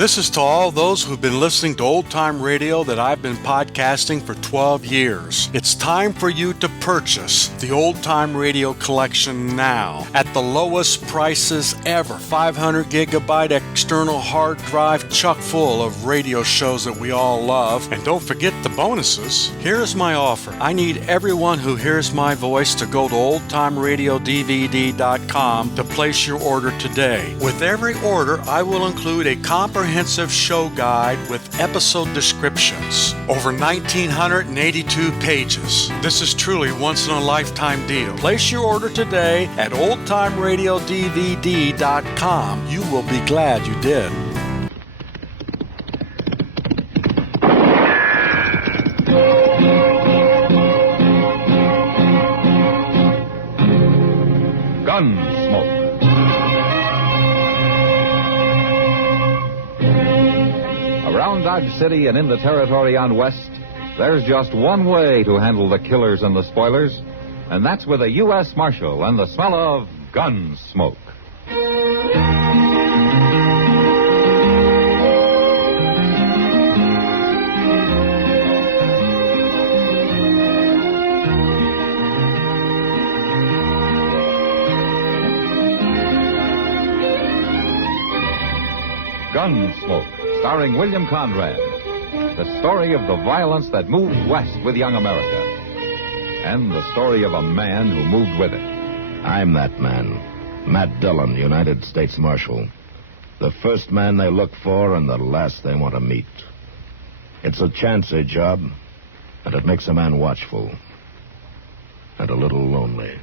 This is to all those who've been listening to old-time radio that I've been podcasting for 12 years. It's time for you to purchase the old-time radio collection now at the lowest prices ever. 500 gigabyte external hard drive chock full of radio shows that we all love. And don't forget the bonuses. Here's my offer. I need everyone who hears my voice to go to oldtimeradiodvd.com to place your order today. With every order, I will include a comprehensive show guide with episode descriptions. Over 1,982 pages. This is truly once-in-a-lifetime deal. Place your order today at oldtimeradiodvd.com. You will be glad you did. Gunsmoke. Around Dodge City and in the territory on West, there's just one way to handle the killers and the spoilers, and that's with a U.S. Marshal and the smell of gun smoke. Gunsmoke, starring William Conrad. The story of the violence that moved west with young America. And the story of a man who moved with it. I'm that man. Matt Dillon, United States Marshal. The first man they look for and the last they want to meet. It's a chancy job, and it makes a man watchful. And a little lonely.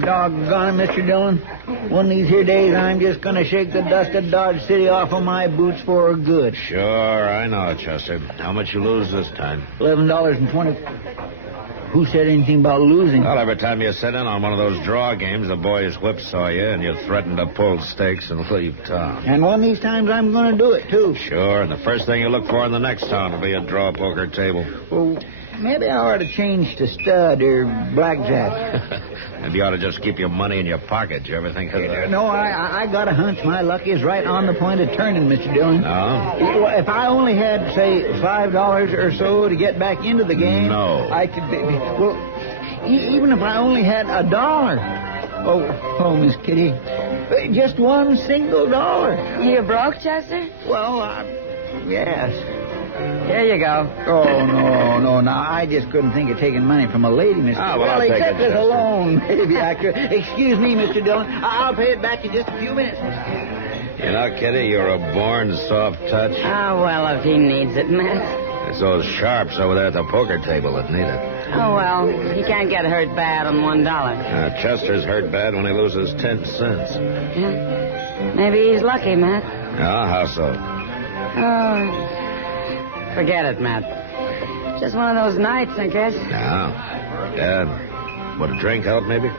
Doggone it, Mr. Dillon. One of these here days, I'm just going to shake the dust of Dodge City off of my boots for good. Sure, I know, Chester. How much you lose this time? $11.20. Who said anything about losing? Well, every time you sit in on one of those draw games, the boys whipsaw you and you threaten to pull stakes and leave town. And one of these times, I'm going to do it, too. Sure, and the first thing you look for in the next town will be a draw poker table. Well, maybe I ought to change to stud or blackjack. Maybe you ought to just keep your money in your pocket. You ever think of that? No, I got a hunch my luck is right on the point of turning, Mr. Dillon. No? If I only had, say, $5 or so to get back into the game... No. I could... Well, even if I only had $1... Oh, Miss Kitty. Just one single dollar. You broke, Chester? Well, yes. Here you go. Oh, no. Now, I just couldn't think of taking money from a lady, Mr. Ah, well, I'll take it, except as a Chester. loan. Maybe I could. Excuse me, Mr. Dillon. I'll pay it back in just a few minutes. You know, Kitty, you're a born soft touch. Oh, well, if he needs it, Matt. It's those sharps over there at the poker table that need it. Oh, well, he can't get hurt bad on $1. Chester's hurt bad when he loses 10 cents. Yeah? Maybe he's lucky, Matt. Oh, how so? Oh, forget it, Matt. Just one of those nights, I guess. No. Yeah. Would a drink help, maybe?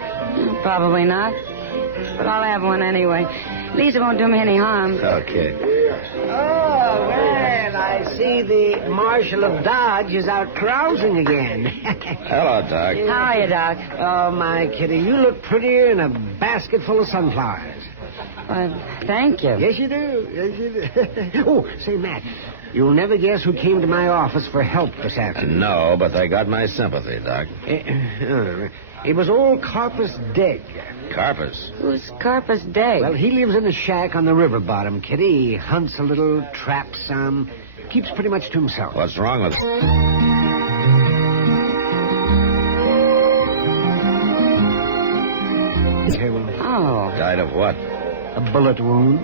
Probably not. But I'll have one anyway. At least it won't do me any harm. Okay. Oh, well, I see the Marshal of Dodge is out carousing again. Hello, Doc. How are you, Doc? Oh, my kitty, you look prettier in a basket full of sunflowers. Thank you. Yes, you do. Oh, say, Matt, you'll never guess who came to my office for help this afternoon. No, but they got my sympathy, Doc. It was old Carpus Degg. Carpus? Who's Carpus Day? Well, he lives in a shack on the river bottom, Kitty. He hunts a little, traps some, keeps pretty much to himself. What's wrong with him? Oh. Died of what? A bullet wound.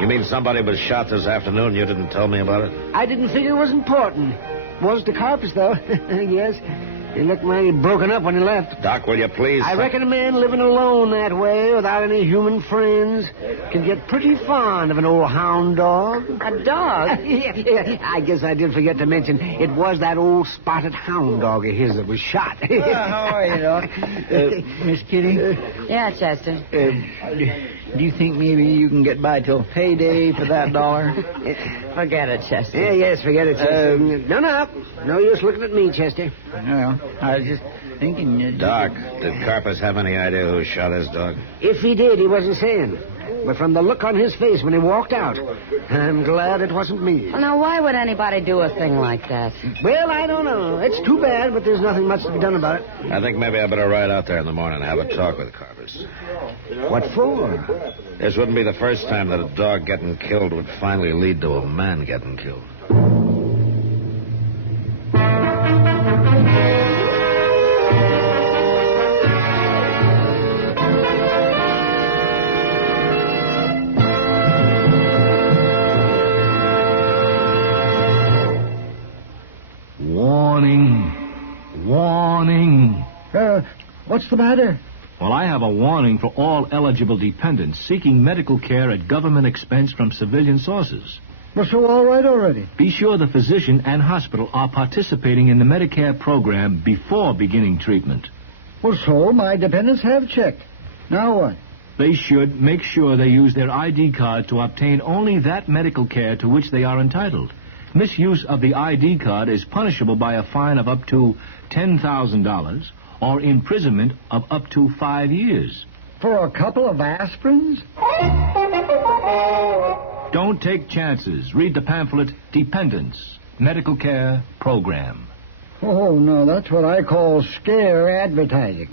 You mean somebody was shot this afternoon and you didn't tell me about it? I didn't figure it was important. Was to Carpus, though. Yes. He looked mighty broken up when he left. Doc, will you please? I reckon a man living alone that way, without any human friends, can get pretty fond of an old hound dog. A dog? Yeah, I guess I did forget to mention it was that old spotted hound dog of his that was shot. How are you, Doc? Miss Kitty? Yeah, Chester. Do you think maybe you can get by till payday for that $1? Forget it, Chester. Yes, forget it, Chester. No use looking at me, Chester. Well, I was just thinking... Doc, did Carpus have any idea who shot his dog? If he did, he wasn't saying. But from the look on his face when he walked out, I'm glad it wasn't me. Well, now, why would anybody do a thing like that? Well, I don't know. It's too bad, but there's nothing much to be done about it. I think maybe I better ride out there in the morning and have a talk with Carpus. What for? This wouldn't be the first time that a dog getting killed would finally lead to a man getting killed. Warning. What's the matter? Well, I have a warning for all eligible dependents seeking medical care at government expense from civilian sources. Well, so all right already. Be sure the physician and hospital are participating in the Medicare program before beginning treatment. Well, so my dependents have checked. Now what? They should make sure they use their ID card to obtain only that medical care to which they are entitled. Misuse of the ID card is punishable by a fine of up to $10,000 or imprisonment of up to 5 years. For a couple of aspirins? Don't take chances. Read the pamphlet, Dependents, Medical Care Program. Oh, no, that's what I call scare advertising.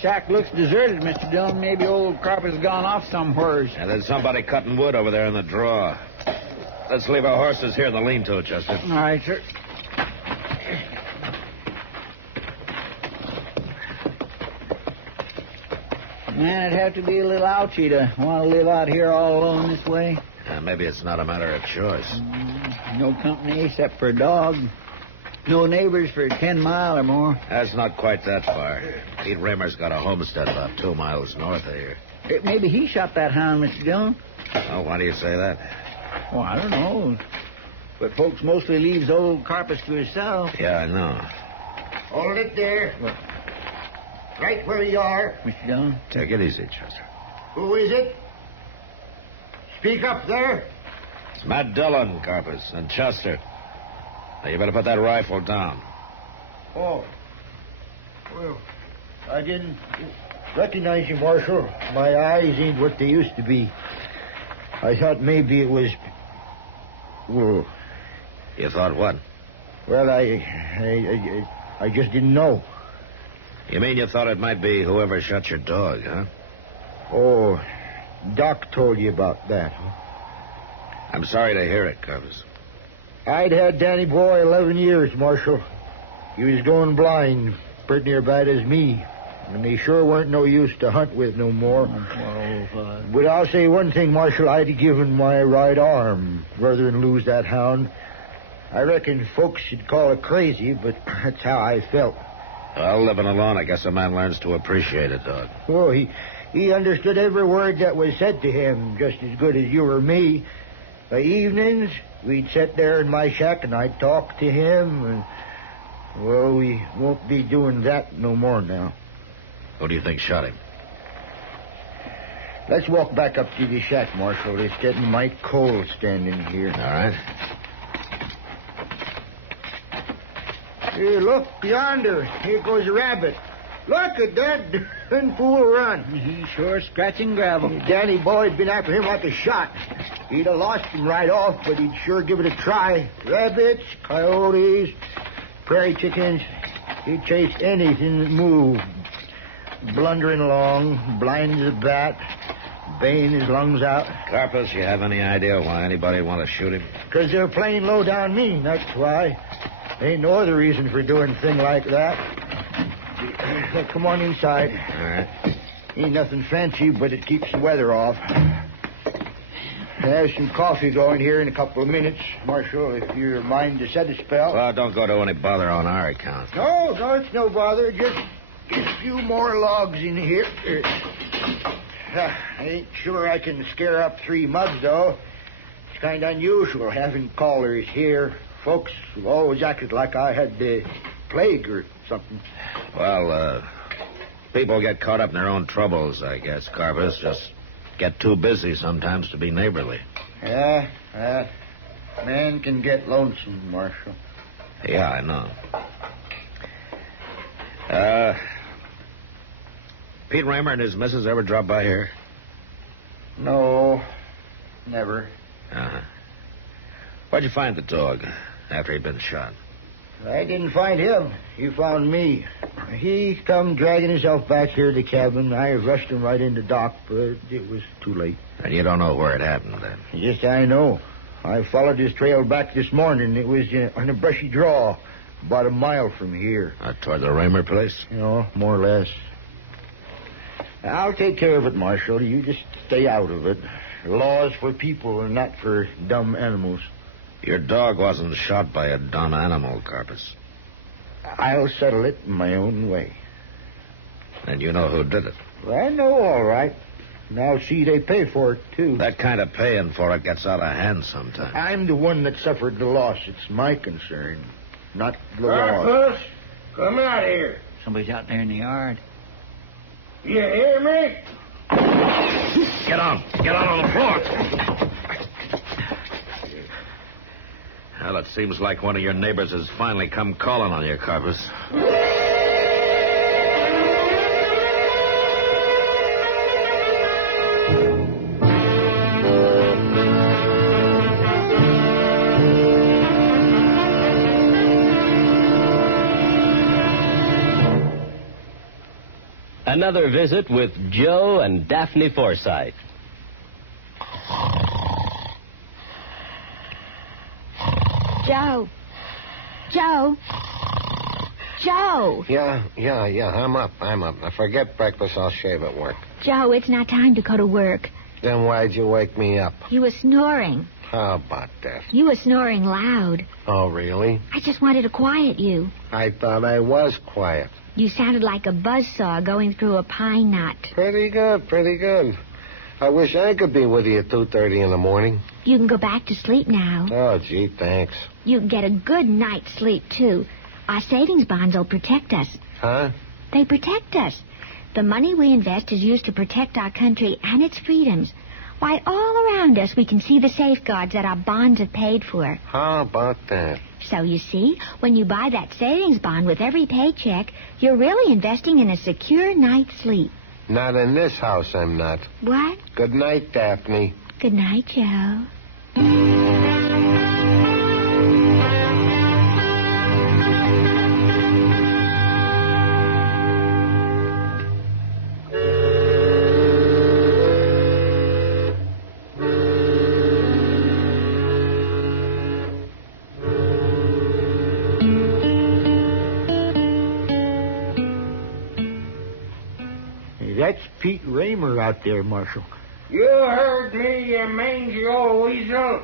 Shack looks deserted, Mr. Dillon. Maybe old Carpenter's gone off somewheres. And there's somebody cutting wood over there in the drawer. Let's leave our horses here in the lean-to, Chester. All right, sir. Man, it'd have to be a little ouchy to want to live out here all alone this way. Maybe it's not a matter of choice. No company except for a dog. No neighbors for 10 miles or more. That's not quite that far. Pete Raymer's got a homestead about 2 miles north of here. Maybe he shot that hound, Mr. Dillon. Oh, why do you say that? Oh, I don't know. But folks mostly leaves old Carpus to himself. Yeah, I know. Hold it there. What? Right where you are. Mr. Dillon? Take it easy, Chester. Who is it? Speak up there. It's Matt Dillon, Carpus, and Chester. Now, you better put that rifle down. Oh. Well, I didn't recognize you, Marshal. My eyes ain't what they used to be. I thought maybe it was... Well... You thought what? Well, I just didn't know. You mean you thought it might be whoever shot your dog, huh? Oh, Doc told you about that, huh? I'm sorry to hear it, Carpus. I'd had Danny Boy 11 years, Marshal. He was going blind, pretty near bad as me. And they sure weren't no use to hunt with no more. But I'll say one thing, Marshal. I'd given my right arm rather than lose that hound. I reckon folks should call it crazy, but that's how I felt. Well, living alone, I guess a man learns to appreciate a dog. Oh, he understood every word that was said to him just as good as you or me. By evenings, we'd sit there in my shack and I'd talk to him. And, well, we won't be doing that no more now. Who do you think shot him? Let's walk back up to the shack, Marshal. It's getting mighty cold standing here. All right. Hey, look, yonder. Here goes a rabbit. Look at that darn fool run. He's sure scratching gravel. Danny Boy'd been after him like a shot. He'd have lost him right off, but he'd sure give it a try. Rabbits, coyotes, prairie chickens, he chased anything that moved. Blundering along, blind as a bat, baying his lungs out. Carpus, you have any idea why anybody want to shoot him? 'Cause they're playing low down mean, that's why. Ain't no other reason for doing a thing like that. Come on inside. All right. Ain't nothing fancy, but it keeps the weather off. There's some coffee going here in a couple of minutes, Marshal, if you're mind to set a spell. Well, don't go to any bother on our account. No, it's no bother. Just a few more logs in here. I ain't sure I can scare up 3 mugs, though. It's kind of unusual having callers here. Folks always acted like I had the plague or something. Well, people get caught up in their own troubles, I guess, Carpus. Just get too busy sometimes to be neighborly. Yeah, man can get lonesome, Marshal. Yeah, I know. Pete Raymer and his missus ever drop by here? No, never. Uh-huh. Where'd you find the dog after he'd been shot? I didn't find him. He found me. He come dragging himself back here to the cabin. I rushed him right into dock, but it was too late. And you don't know where it happened, then? Yes, I know. I followed his trail back this morning. It was on a brushy draw, about a mile from here. Toward the Raymer place? You know, more or less. I'll take care of it, Marshal. You just stay out of it. Laws for people and not for dumb animals. Your dog wasn't shot by a dumb animal, Carpus. I'll settle it in my own way. And you know who did it? I know, all right. Now, see, they pay for it, too. That kind of paying for it gets out of hand sometimes. I'm the one that suffered the loss. It's my concern, not the law. Carpus, come out here. Somebody's out there in the yard. You hear me? Get on the floor. Well, it seems like one of your neighbors has finally come calling on you, Carpus. Another visit with Joe and Daphne Forsythe. Joe. Joe. Joe. Yeah. I'm up. I forget breakfast. I'll shave at work. Joe, it's not time to go to work. Then why'd you wake me up? You were snoring. How about that? You were snoring loud. Oh, really? I just wanted to quiet you. I thought I was quiet. You sounded like a buzzsaw going through a pine knot. Pretty good. I wish I could be with you at 2:30 in the morning. You can go back to sleep now. Oh, gee, thanks. You can get a good night's sleep, too. Our savings bonds will protect us. Huh? They protect us. The money we invest is used to protect our country and its freedoms. Why, all around us we can see the safeguards that our bonds have paid for. How about that? So you see, when you buy that savings bond with every paycheck, you're really investing in a secure night's sleep. Not in this house, I'm not. What? Good night, Daphne. Good night, Joe. That's Pete Raymer out there, Marshal. You heard me, you mangy old weasel.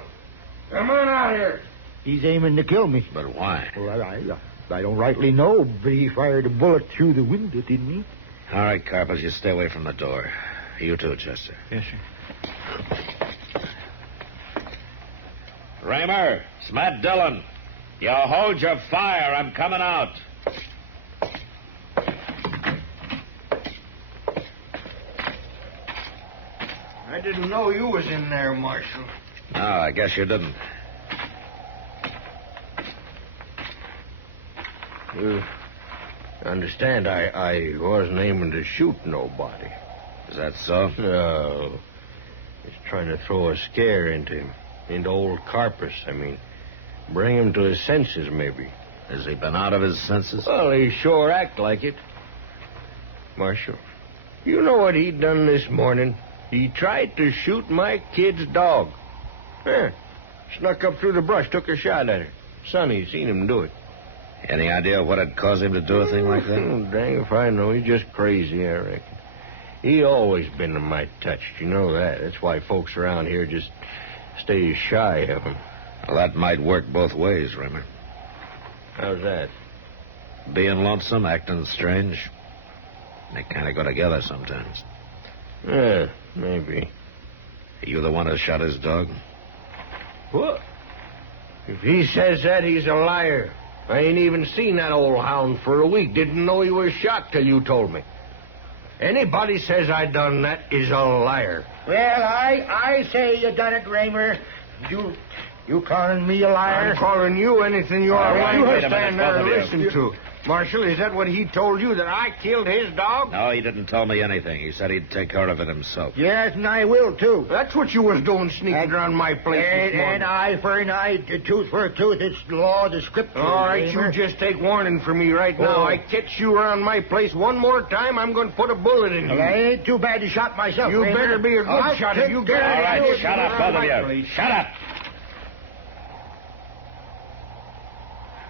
Come on out here. He's aiming to kill me. But why? Well, I don't rightly know, but he fired a bullet through the window, didn't he? All right, Carpus, you stay away from the door. You too, Chester. Yes, sir. Raymer, it's Matt Dillon. You hold your fire. I'm coming out. I didn't know you was in there, Marshal. No, I guess you didn't. Understand, I wasn't aiming to shoot nobody. Is that so? No. Just trying to throw a scare into him. Into old Carpus, I mean. Bring him to his senses, maybe. Has he been out of his senses? Well, he sure act like it. Marshal, you know what he done this morning? He tried to shoot my kid's dog. Yeah, snuck up through the brush, took a shot at her. Sonny seen him do it. Any idea what'd cause him to do a thing like that? Dang if I know. He's just crazy, I reckon. He always been a mite touched, you know that. That's why folks around here just stay shy of him. Well, that might work both ways, Rimmer. How's that? Being lonesome, acting strange. They kind of go together sometimes. Yeah, maybe. Are you the one who shot his dog? What? If he says that, he's a liar. I ain't even seen that old hound for a week. Didn't know he was shot till you told me. Anybody says I done that is a liar. Well, I say you done it, Raymer. You calling me a liar? I'm calling you anything you are. right, You wait a stand minute, there and both of you. listen to. Marshal, is that what he told you, that I killed his dog? No, he didn't tell me anything. He said he'd take care of it himself. Yes, and I will, too. That's what you was doing, sneaking around my place this morning. An eye for an eye, a tooth for a tooth. It's the law, the scripture. All right, Raymer. you just take warning from me right now. I catch you around my place one more time, I'm going to put a bullet in you. Well, I ain't too bad to shot myself, You Raymer. better be a good I'll shot. take You care get of All you. right, you shut up, around both of my you. place. Shut up.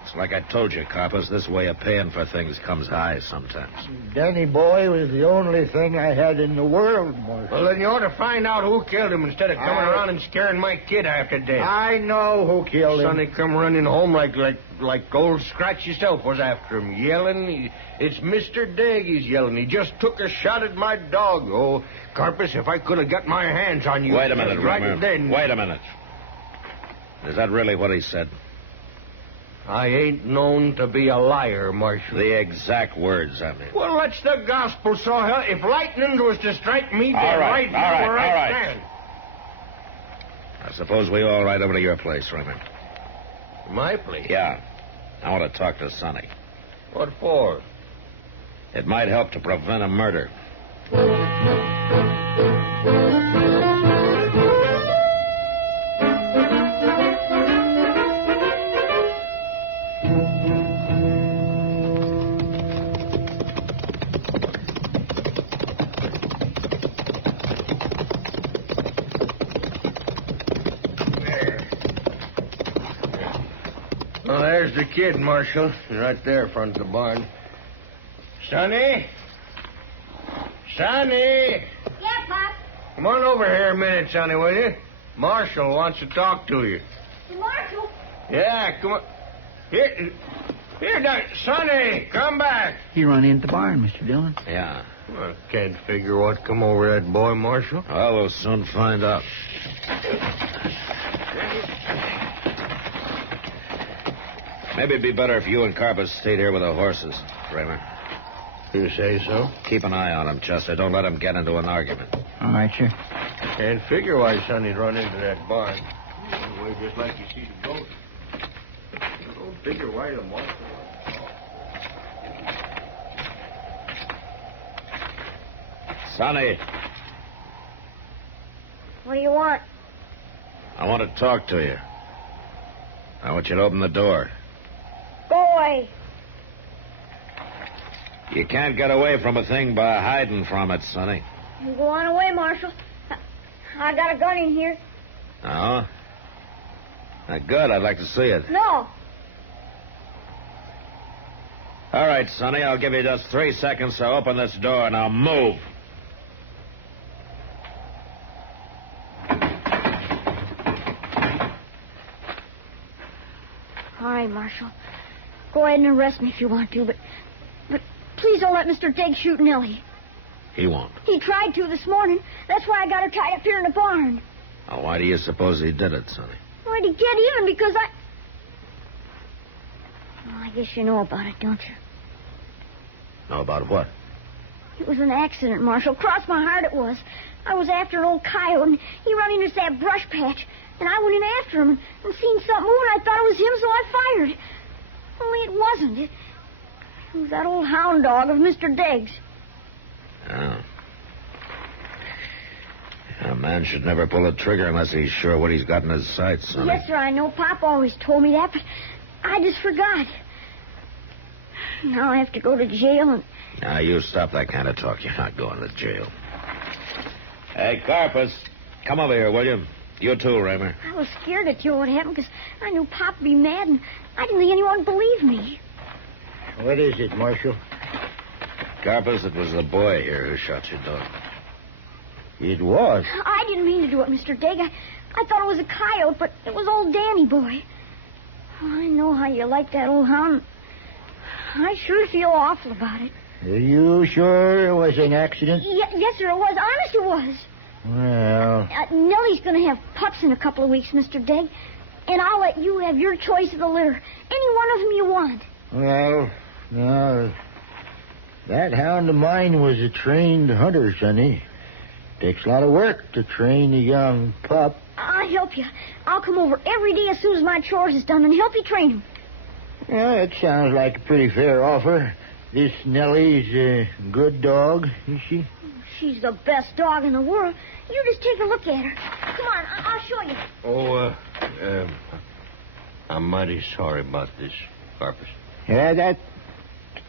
It's like I told you, coppers, this way of paying for things comes high sometimes. Danny boy was the only thing I had in the world, Marshal. Well, then you ought to find out who killed him instead of coming around and scaring my kid half to death. I know who killed him. Sonny come running home like old Scratch himself was after him, yelling. It's Mr. Degg, he's yelling. He just took a shot at my dog. Oh, Carpus, if I could have got my hands on you. Wait a minute, right Rimmer. then. Wait a minute. Is that really what he said? I ain't known to be a liar, Marshal. The exact words, I mean. Well, that's the gospel, so hell, if lightning was to strike me dead All right, now, all right, where all I right. stand. I suppose we all ride over to your place, Rimmer. My place? Yeah. I want to talk to Sonny. What for? It might help to prevent a murder. Well, there's the kid, Marshal. Right there in front of the barn. Sonny? Sonny! Yeah, Pop. Come on over here a minute, Sonny, will you? Marshal wants to talk to you. Marshal. Yeah, come on. Here, Sonny, come back. He run into the barn, Mr. Dillon. Yeah. I can't figure what come over that boy, Marshal. Well, we'll soon find out. Maybe it'd be better if you and Carpus stayed here with the horses, Kramer. You say so? Keep an eye on him, Chester. Don't let him get into an argument. All right, sir. Can't figure why Sonny'd run into that barn. Anyway, just like you see the goat. Don't figure why the Marshal... Sonny, What do you want? I want to talk to you. I want you to open the door. Go away. You can't get away from a thing by hiding from it, Sonny. You go on away, Marshal. I got a gun in here. Oh? Good. I'd like to see it. No. All right, Sonny. I'll give you just 3 seconds to open this door. Now move. All right, Marshal. Go ahead and arrest me if you want to, but please don't let Mr. Degg shoot Nellie. He won't. He tried to this morning. That's why I got her tied up here in the barn. Now, why do you suppose he did it, Sonny? Why'd he get even? Because I... Well, I guess you know about it, don't you? Know about what? It was an accident, Marshal. Cross my heart it was. I was after an old coyote, and he run into that brush patch. And I went in after him and seen something moving. I thought it was him, so I fired. Only it wasn't. It was that old hound dog of Mr. Degg's. Oh. A man should never pull a trigger unless he's sure what he's got in his sights, Sonny. Yes, sir, I know. Pop always told me that, but I just forgot. Now I have to go to jail and... Now, you stop that kind of talk. You're not going to jail. Hey, Carpus, come over here, will you? You too, Raymer. I was scared that Joe would happen because I knew Pop would be mad and I didn't think anyone would believe me. What is it, Marshal? Carpus, it was the boy here who shot your dog. It was? I didn't mean to do it, Mr. Digg. I thought it was a coyote, but it was old Danny boy. Oh, I know how you like that old hound. I sure feel awful about it. Are you sure it was an accident? Yes, sir, it was. Honest, it was. Well... Nellie's going to have pups in a couple of weeks, Mr. Digg. And I'll let you have your choice of the litter. Any one of them you want. Well, no. That hound of mine was a trained hunter, Sonny. Takes a lot of work to train a young pup. I'll help you. I'll come over every day as soon as my chores is done and help you train him. Yeah, it sounds like a pretty fair offer. This Nellie's a good dog, is she? She's the best dog in the world. You just take a look at her. Come on, I'll show you. Oh, I'm mighty sorry about this, Carpus. Yeah,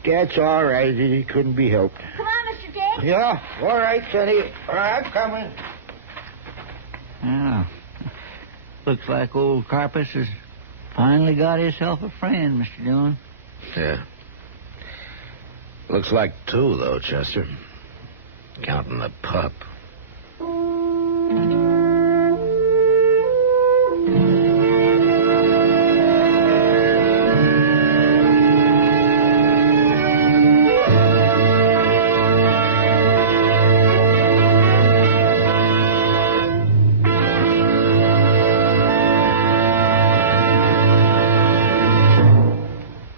that's all right. It couldn't be helped. Come on, Mr. Digg. Yeah, all right, Sonny. All right, I'm coming. Yeah. Looks like old Carpus has finally got himself a friend, Mr. Dillon. Yeah. Looks like two, though, Chester. Counting the pup.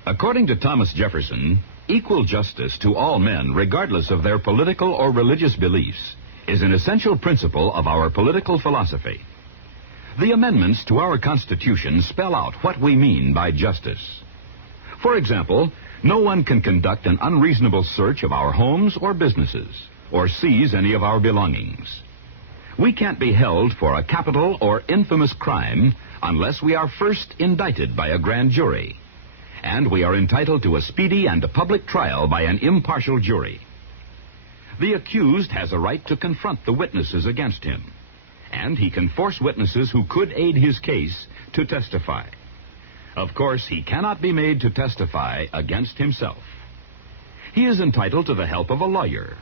According to Thomas Jefferson, equal justice to all men, regardless of their political or religious beliefs, is an essential principle of our political philosophy. The amendments to our Constitution spell out what we mean by justice. For example, no one can conduct an unreasonable search of our homes or businesses, or seize any of our belongings. We can't be held for a capital or infamous crime unless we are first indicted by a grand jury. And we are entitled to a speedy and a public trial by an impartial jury. The accused has a right to confront the witnesses against him, and he can force witnesses who could aid his case to testify. Of course, he cannot be made to testify against himself. He is entitled to the help of a lawyer,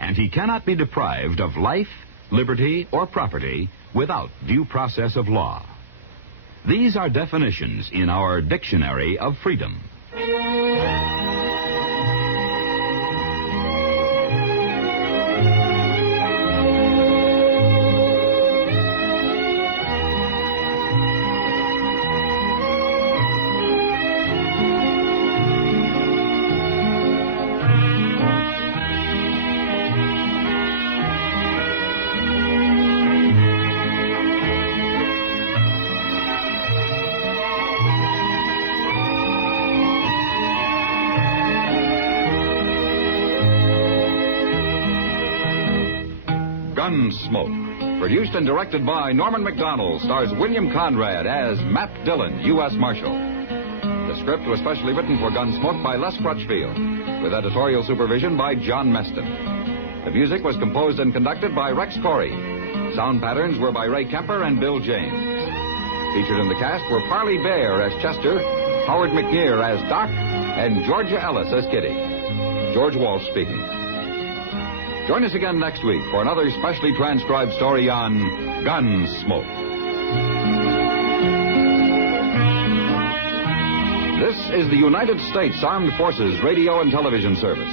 and he cannot be deprived of life, liberty, or property without due process of law. These are definitions in our Dictionary of Freedom. Gunsmoke, produced and directed by Norman Macdonald, stars William Conrad as Matt Dillon, U.S. Marshal. The script was specially written for Gunsmoke by Les Crutchfield, with editorial supervision by John Meston. The music was composed and conducted by Rex Corey. Sound patterns were by Ray Kemper and Bill James. Featured in the cast were Parley Bear as Chester, Howard McNear as Doc, and Georgia Ellis as Kitty. George Walsh speaking. Join us again next week for another specially transcribed story on Gunsmoke. This is the United States Armed Forces Radio and Television Service.